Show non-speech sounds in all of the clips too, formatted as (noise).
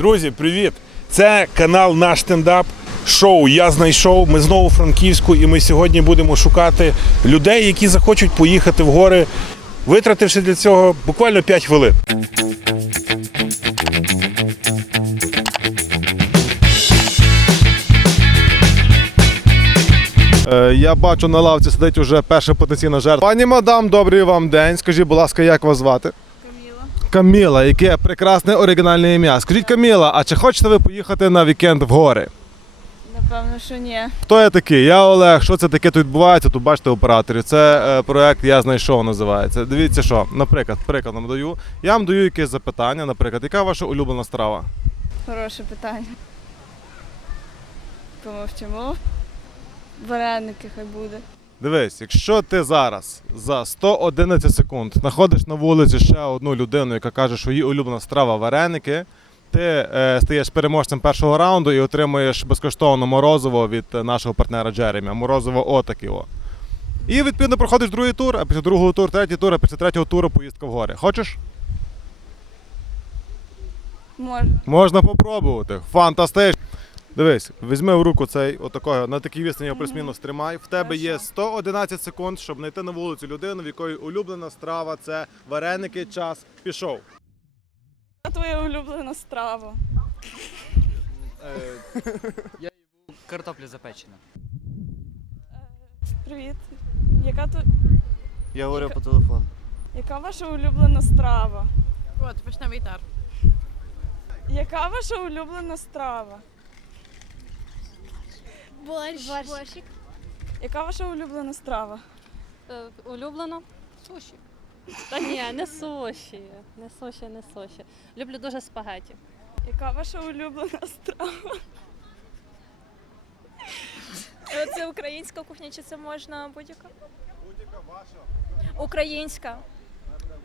Друзі, привіт! Це канал Наш стендап. Шоу Я знайшов. Ми знову у Франківську, і ми сьогодні будемо шукати людей, які захочуть поїхати в гори, витративши для цього буквально 5 хвилин. Е, Я бачу на лавці сидить уже перша потенційна жертва. Пані мадам, добрий вам день. Скажіть, будь ласка, як вас звати? Каміла. Яке прекрасне оригінальне ім'я. Скажіть, Каміла, а чи хочете ви поїхати на вікенд в гори? Напевно, що ні. Хто я такий? Я Олег. Що це таке тут відбувається? Тут бачите операторів. Це е, проект Я знайшов називається. Дивіться, що, наприклад, приклад вам даю. Я вам даю якесь запитання, наприклад, яка ваша улюблена страва? Хороше питання. Помовчимо. Вареники хай буде. Дивись, якщо ти зараз за 111 секунд знаходиш на вулиці ще одну людину, яка каже, що її улюблена страва вареники, ти е, стаєш переможцем першого раунду і отримуєш безкоштовно морозиво від е, нашого партнера Джеремі. Морозиво отакі о. І відповідно проходиш другий тур, а після другого туру третій тур, а після третього туру поїздка в гори. Хочеш? Може. Можна попробувати. Фантастично. Дивись, візьми в руку цей отакого, на такій відстані його плюс-мінус тримай. В тебе є Хорошо. 111 секунд, щоб знайти на вулицю людину, в якої улюблена страва це вареники. Час пішов. Твоя улюблена страва? Я їбу картоплю запечена. Привіт. Яка то Я говорю по телефону. яка ваша улюблена страва? От, вишневий тар. Яка ваша улюблена страва? Борщ. Борщик. Яка ваша улюблена страва? Е, Улюблено? Суші. Та ні, не суші. Не суші, не суші. Люблю дуже спагеті. Яка ваша улюблена страва? Це українська кухня, чи це можна будь-яка? Будь-яка ваша. Українська.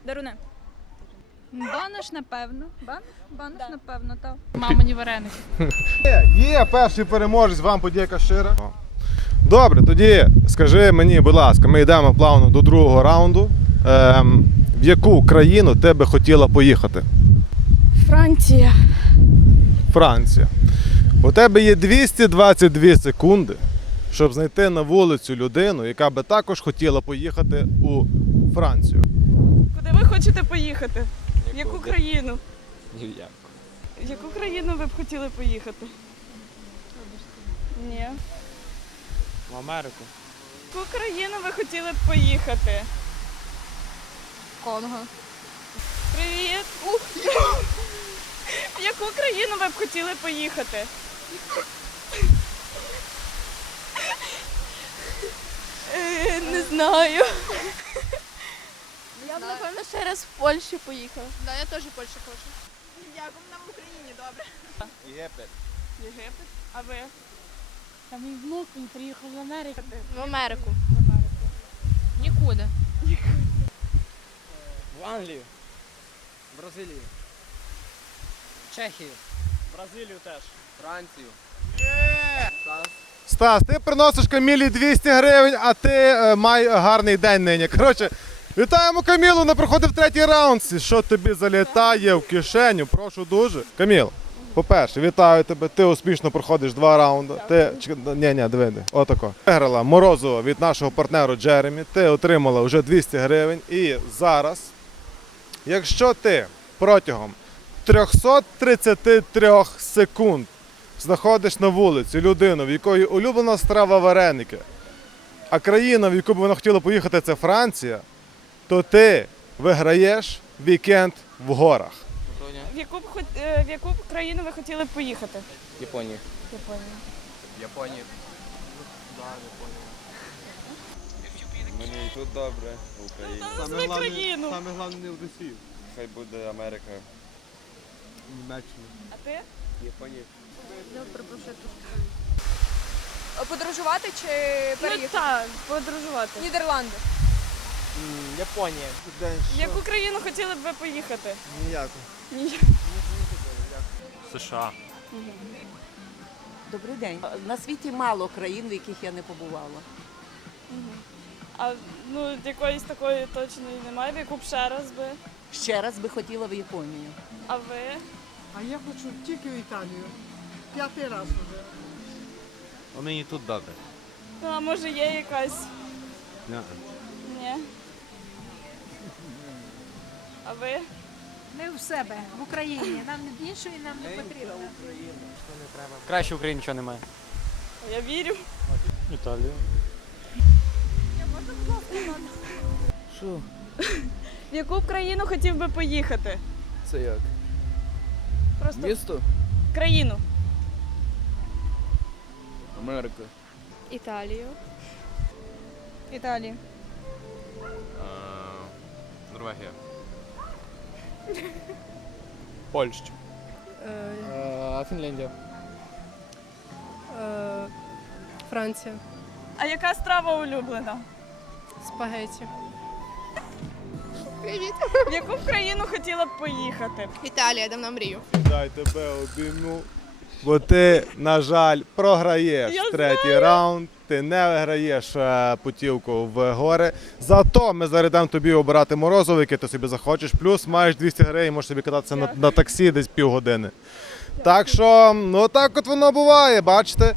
Даруне. Банош, напевно. Банош? Банош, Да. напевно, так. Мамині вареники. Є перший переможець, вам подяка щира. Добре, тоді скажи мені, будь ласка, ми йдемо плавно до другого раунду. Ем, в яку країну ти би хотіла поїхати? Франція. Франція. У тебе є 222 секунди, щоб знайти на вулицю людину, яка би також хотіла поїхати у Францію. Куди ви хочете поїхати? В яку країну? Ні в яку. В яку країну ви б хотіли поїхати? Ні. В Америку. В яку країну ви хотіли б поїхати? Конго. Привіт! Ух. В яку країну ви б хотіли поїхати? Е, Не знаю. Я б, напевно, ще раз в Польщу поїхала. Да, я теж в Польщу хочу. Як нам в Україні добре. Єгипет. Єгипет? А ви? Та мій внук він приїхав в Америку. В Америку. Нікуди. В Англію. Бразилію. Чехію. Бразилію теж. Францію. Стас, ти приносиш Камілі 200 гривень, а ти е, май гарний день нині. Коротше, вітаємо Камілу, вона проходив третій раунд. Що тобі залітає в кишеню? Прошу дуже. Каміл, по-перше, вітаю тебе. Ти успішно проходиш два раунди. Ти ні, ні, диви, отако. Виграла морозиво від нашого партнеру Джеремі. Ти отримала вже 200 гривень. І зараз, якщо ти протягом 333 секунд знаходиш на вулиці людину, в якої улюблена страва вареники, а країна, в яку б вона хотіла поїхати, це Франція, то ти виграєш вікенд в горах. В яку б хот- е, в яку б країну ви хотіли б поїхати? Японія. Японія. Японія. Мені і тут добре, в Україні. Назви країну. Саме головне не в Росії. Хай буде Америка. А ти? Японія. Подорожувати чи Ну переїхати? так, подорожувати. Нідерланди. Японія. В яку країну хотіли б ви поїхати? Ніяко. Ні. США. Добрий день. На світі мало країн, в яких я не побувала. А ну якоїсь такої точної немає, в яку б ще раз би. Ще раз би хотіла в Японію. А ви? А я хочу тільки в Італію. П'ятий раз вже. А мені тут добре. А може є якась? Ні. А ви? Ми в себе, в Україні. Нам іншої нам не потрібно. Краще в Україні нічого немає. Я вірю. Італія. Що? В яку країну хотів би поїхати? Це як? Просто Місто? країну. Америка. Італію. Італію. Норвегія. (laughs) Польща. Фінляндія. Франція. А яка страва улюблена? Спагеті. В яку країну хотіла б поїхати? Італія, давно мрію. Дай тебе обійму. Бо ти, на жаль, програєш Я третій раунд. Ти не виграєш е, путівку в гори. Зато ми зараз дам тобі обирати морозиво, яке ти собі захочеш. Плюс маєш 200 гривень, можеш собі кататися на, на таксі десь півгодини. Так що, ну так от воно буває, бачите. Е,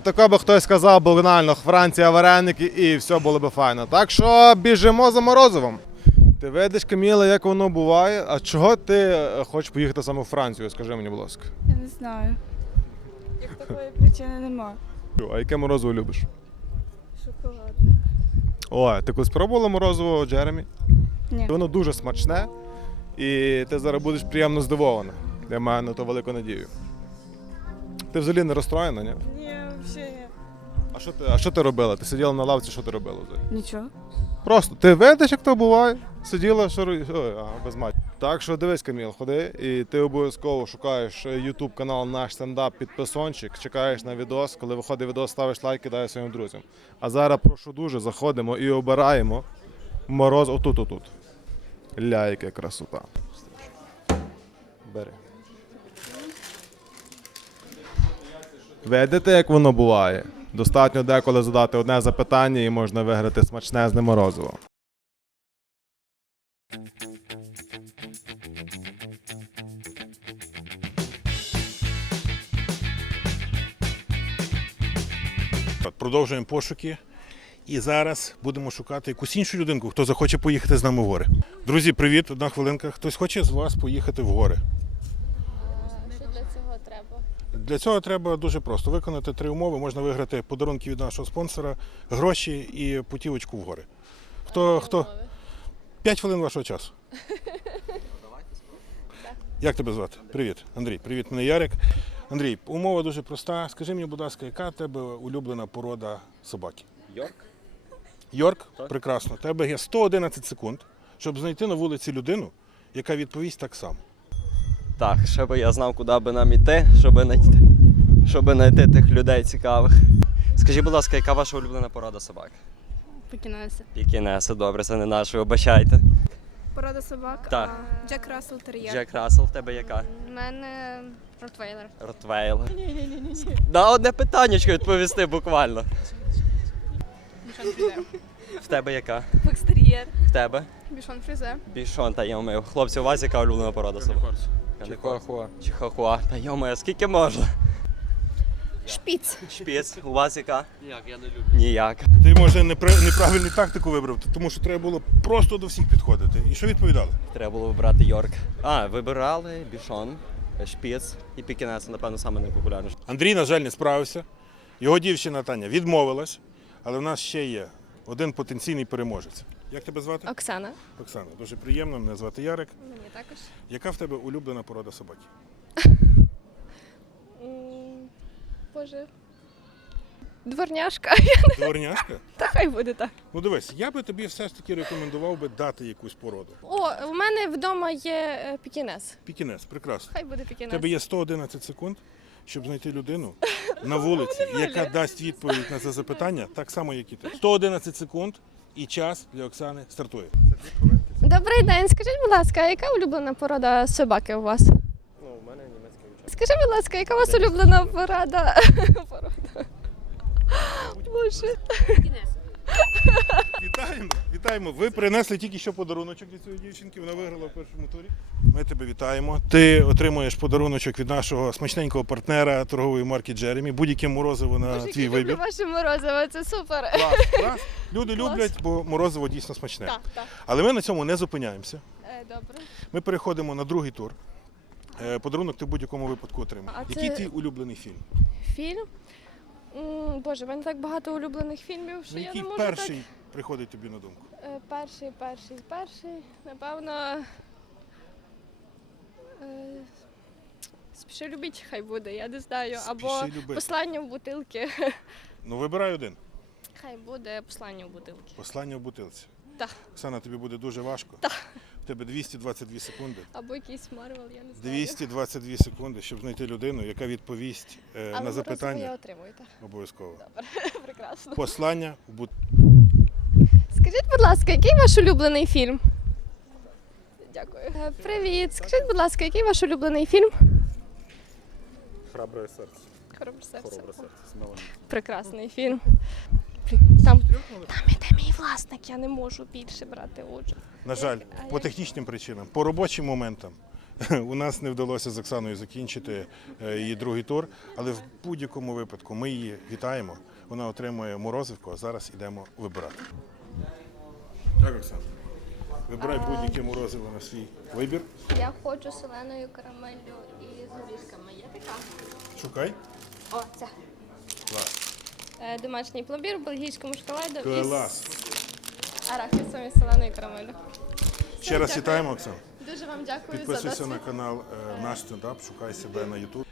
тако би хтось сказав банально, Франція вареники і все було би файно. Так що біжимо за морозивом. Ти видиш, Каміла, як воно буває. А чого ти е, хочеш поїхати саме в Францію? Скажи мені, будь ласка. Я не знаю. Як такої причини нема. А яке морозиво любиш? Шоколадне. Ой, ти колись спробувала морозиво Джеремі? Ні. Воно дуже смачне, і ти зараз будеш приємно здивована. Я маю на то велику надію. Ти взагалі не розстроєна, ні. А що ти, а що ти робила? Ти сиділа на лавці, що ти робила взагалі? Нічого. Просто ти видиш, як то буває. Сиділа, що ро- Ой, ага, без мать. Так що дивись, Каміл, ходи, і ти обов'язково шукаєш YouTube канал наш стендап підписончик, чекаєш на відос. Коли виходить відос, ставиш лайк, кидаєш своїм друзям. А зараз прошу дуже, заходимо і обираємо мороз отут, отут. Ля, яка красота. Бери. Видите, як воно буває? Достатньо деколи задати одне запитання і можна виграти смачнезне морозиво. Так, Продовжуємо пошуки. І зараз будемо шукати якусь іншу людинку, хто захоче поїхати з нами в гори. Друзі, привіт! Одна хвилинка. Хтось хоче з вас поїхати в гори. Що для цього треба? Для цього треба дуже просто виконати три умови. Можна виграти подарунки від нашого спонсора, гроші і путівочку в гори. Хто хто? П'ять хвилин вашого часу. (laughs) Як тебе звати? Привіт, Андрій. Привіт, мене Ярик. Андрій, умова дуже проста. Скажи мені, будь ласка, яка в тебе улюблена порода собаки? Йорк? Йорк, прекрасно. У тебе є 111 секунд, щоб знайти на вулиці людину, яка відповість так само. Так, щоб я знав, куди би нам іти, щоб знайти, щоб знайти тих людей цікавих. Скажіть, будь ласка, яка ваша улюблена порада собак? Покінеться. Пікінеси, добре, це не наше, вибачайте. Порода собак. Так. а, Джек Рассел Тер'єр. Джек Рассел, в тебе яка? У мене ротвейлер. Ротвейл. На одне питаннячко відповісти буквально. В тебе яка? Фокстер'єр. В тебе? Бішон Фрізе. Бішон, та я йомаю. Хлопці, у вас яка улюблена порода собак? Чихуахуа. Чихуахуа. Та йомаю, скільки можна? Шпіц. Шпіц, у вас яка? Ніяк, я не люблю. Ніяк. Ти може непра- неправильну тактику вибрав, тому що треба було просто до всіх підходити. І що відповідали? Треба було вибрати Йорк. А, вибирали бішон, шпіц і пікінес, напевно, саме найпопулярніше. Андрій, на жаль, не справився. Його дівчина Таня відмовилась, але в нас ще є один потенційний переможець. Як тебе звати? Оксана. Оксана. Дуже приємно, мене звати Ярик. Мені також. Яка в тебе улюблена порода собаки? (laughs) Боже. Дворняшка. (laughs) Дворняшка? (laughs) Та хай буде так. Ну дивись, я би тобі все ж таки рекомендував би дати якусь породу. О, у мене вдома є е, пікінес. Пікінес, прекрасно. Хай буде У пікінес. тебе є 111 секунд, щоб знайти людину на вулиці, яка дасть відповідь на це запитання, так само, як і ти. 111 секунд і час для Оксани стартує. Добрий день. Скажіть, будь ласка, яка улюблена порода собаки у вас? Ну, у мене німецька учасник. Скажи, будь ласка, яка у вас улюблена порада? (laughs) Порода. Боже. Вітаємо, вітаємо. Ви принесли тільки що подаруночок для цієї дівчинки. Вона виграла в першому турі. Ми тебе вітаємо. Ти отримуєш подаруночок від нашого смачненького партнера торгової марки Джеремі. Будь-яке морозиво на твій вибір. ваше морозиво, це супер. Клас, клас. (laughs) Люди люблять, бо морозиво дійсно смачне. Так, так. Але ми на цьому не зупиняємося. Е, Добре. Ми переходимо на другий тур. Е, Подарунок ти в будь-якому випадку отримаєш. А Який це- твій улюблений фільм? Фільм? М, Боже, в мене так багато улюблених фільмів, що Ну, я який не можу перший приходить тобі на думку? так. Е, Перший, перший, перший. Напевно. е, Спіши любіть, хай буде, я не знаю. Або Спіши любити. послання в бутилки. (laughs) Ну вибирай один. Хай буде послання в бутилки. Послання в бутилці. Так. Оксана, тобі буде дуже важко. Так. Тебе 222 секунди. Або якийсь Марвел, я не знаю. 222 секунди, щоб знайти людину, яка відповість е, на запитання. я отримую, так. Обов'язково. (laughs) Прекрасно. Послання в бут... Скажіть, будь ласка, який ваш улюблений фільм? Дякую. Е, Привіт. Скажіть, будь ласка, який ваш улюблений фільм? Храбре серце. Хоробре серце. Хоробре серце. Смело. Прекрасний фільм. Блін, Там, там іде мій власник, я не можу більше брати участь. На жаль, по технічним причинам, по робочим моментам (laughs) у нас не вдалося з Оксаною закінчити е, її другий тур, але в будь-якому випадку ми її вітаємо. Вона отримує морозивку, а зараз йдемо вибирати. Так, Оксана. Вибирай будь-яке морозиво на свій вибір. Я хочу соленою карамеллю і з горішками. Є така? Шукай. О, це. Клас. Е, Домашній пломбір в бельгійському шоколаду Клас. із арахісом і соленою карамеллю. Ще раз дякую. вітаємо, Оксана. Дуже вам дякую за Підписуйся досвід. на канал е, Наш стендап, шукай себе на YouTube.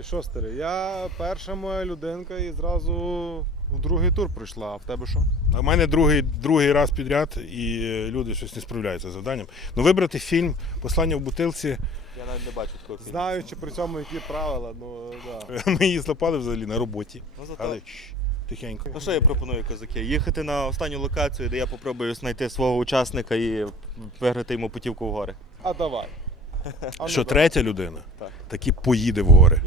І що, старий? Я перша моя людинка і зразу в другий тур прийшла. А в тебе що? А в мене другий, другий раз підряд, і е, люди щось не справляються з завданням. Ну, вибрати фільм Послання в бутилці. Я навіть не бачу такого фільму. Знаючи при цьому, які правила, ну да. (laughs) Ми її злопали взагалі на роботі. Ну, зато- Але чш, тихенько. Ну що я пропоную, козаки? Їхати на останню локацію, де я попробую знайти свого учасника і виграти йому путівку в гори. А давай. (laughs) А ну, Що давай. третя людина Так. таки поїде в гори.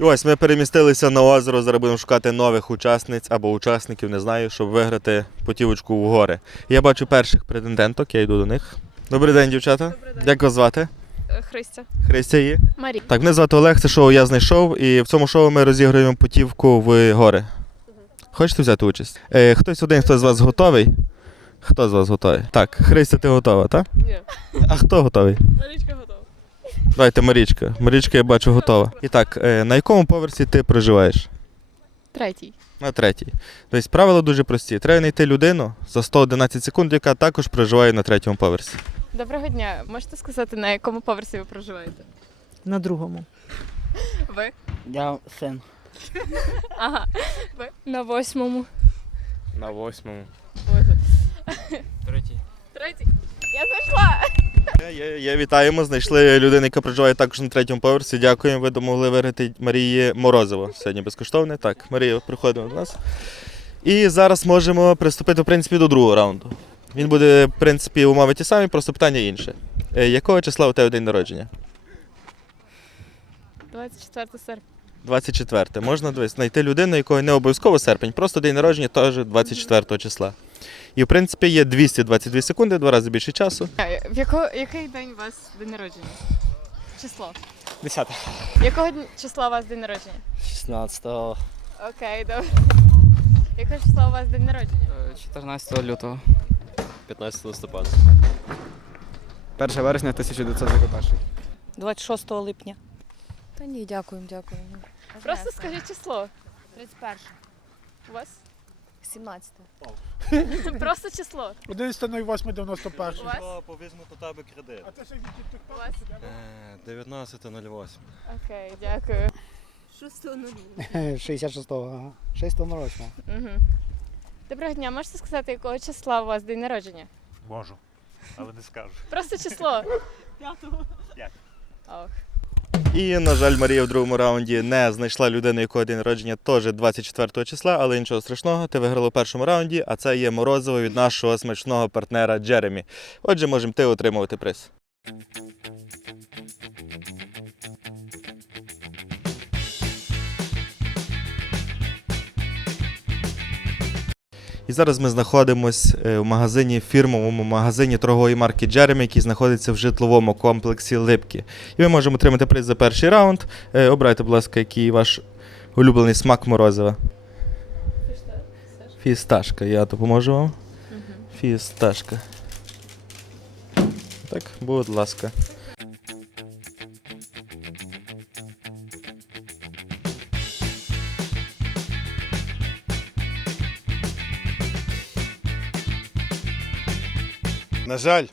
І ось ми перемістилися на озеро, зараз будемо шукати нових учасниць або учасників, не знаю, щоб виграти путівочку в гори. Я бачу перших претенденток, я йду до них. Добрий день, дівчата. Як вас звати? Е, Христя. Христя є. Марі. Так, мене звати Олег, це шоу Я знайшов, і в цьому шоу ми розіграємо путівку в гори. Хочете взяти участь? Е, хтось один, хто з вас готовий? Хто з вас готовий? Так, Христя, ти готова, так? Ні. А хто готовий? Марічка готова. Давайте Марічка. Марічка, я бачу, готова. І так, е, на якому поверсі ти проживаєш? Третій. На третій. Тобто правила дуже прості. Треба знайти людину за 111 секунд, яка також проживає на третьому поверсі. Доброго дня. Можете сказати, на якому поверсі ви проживаєте? На другому. Ви? Я син. Ага. Ви? На восьмому. На восьмому. Боже. Третій. Третій. Я знайшла. Є, є, вітаємо. Знайшли людину, яка проживає також на третьому поверсі. Дякуємо. Ви домогли виграти Марії Морозиво. Сьогодні безкоштовне. Так, Марія, приходимо до нас. І зараз можемо приступити, в принципі, до другого раунду. Він буде, в принципі, умови ті самі, просто питання інше. Е, Якого числа у тебе день народження? 24 серпня. 24. Можна дивись, знайти людину, якої не обов'язково серпень, просто день народження теж 24 числа. І в принципі є 222 секунди, два рази більше часу. В яко, який день у вас день народження? Число. Десяте. Якого дн- числа у вас день народження? 16 Окей, добре. Якого числа у вас день народження? 14 лютого. 15 листопада. 1 вересня 1991. 26 липня. Та ні, дякуємо, дякуємо. Просто скажіть число. 31. У вас? 17. (laughs) Просто число. 11.08.91. У вас? Повізьму по тебе кредит. А це ще від У вас? 19.08. Окей, дякую. 6.00. 66-го, (laughs) ага. 6 8 Угу. Доброго дня, можете сказати, якого числа у вас день народження? Можу, але не скажу. Просто число. П'ятого. Ох. І, на жаль, Марія в другому раунді не знайшла людину, якого день народження теж 24 числа, але нічого страшного, ти виграла в першому раунді, а це є морозиво від нашого смачного партнера Джеремі. Отже, можемо ти отримувати приз. І зараз ми знаходимося в магазині, фірмовому магазині торгової марки Джеремі, який знаходиться в житловому комплексі Липки. І ми можемо отримати приз за перший раунд. Е, Обирайте, будь ласка, який ваш улюблений смак морозива. Фісташка, я допоможу вам. Фісташка. Так, будь ласка. На жаль,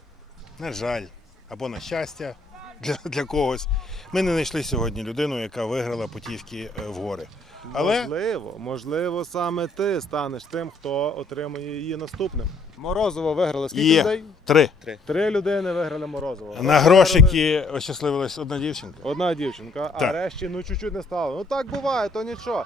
на жаль, або на щастя для, для когось. Ми не знайшли сьогодні людину, яка виграла путівки е, в гори. Але Можливо, можливо, саме ти станеш тим, хто отримує її наступним. Морозово виграли. Скільки Є. людей? три. Три Три людини виграли Морозово. На Виграли грошики ощасливилась одна дівчинка. Одна дівчинка, а Так. решті ну чуть-чуть не стало. Ну так буває, то нічого.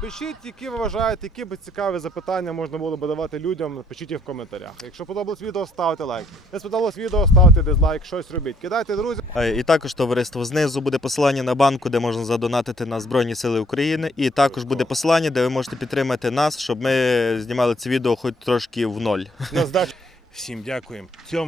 Пишіть, які ви вважаєте, які б цікаві запитання можна було б давати людям. Пишіть їх в коментарях. Якщо подобалось відео, ставте лайк. Не сподобалось відео, ставте дизлайк, щось робіть. Кидайте друзі. Е, І також товариство знизу буде посилання на банку, де можна задонатити на Збройні Сили України. І також буде посилання, де ви можете підтримати нас, щоб ми знімали це відео хоч трошки в ноль. На здачу. Всім дякуємо. Цьому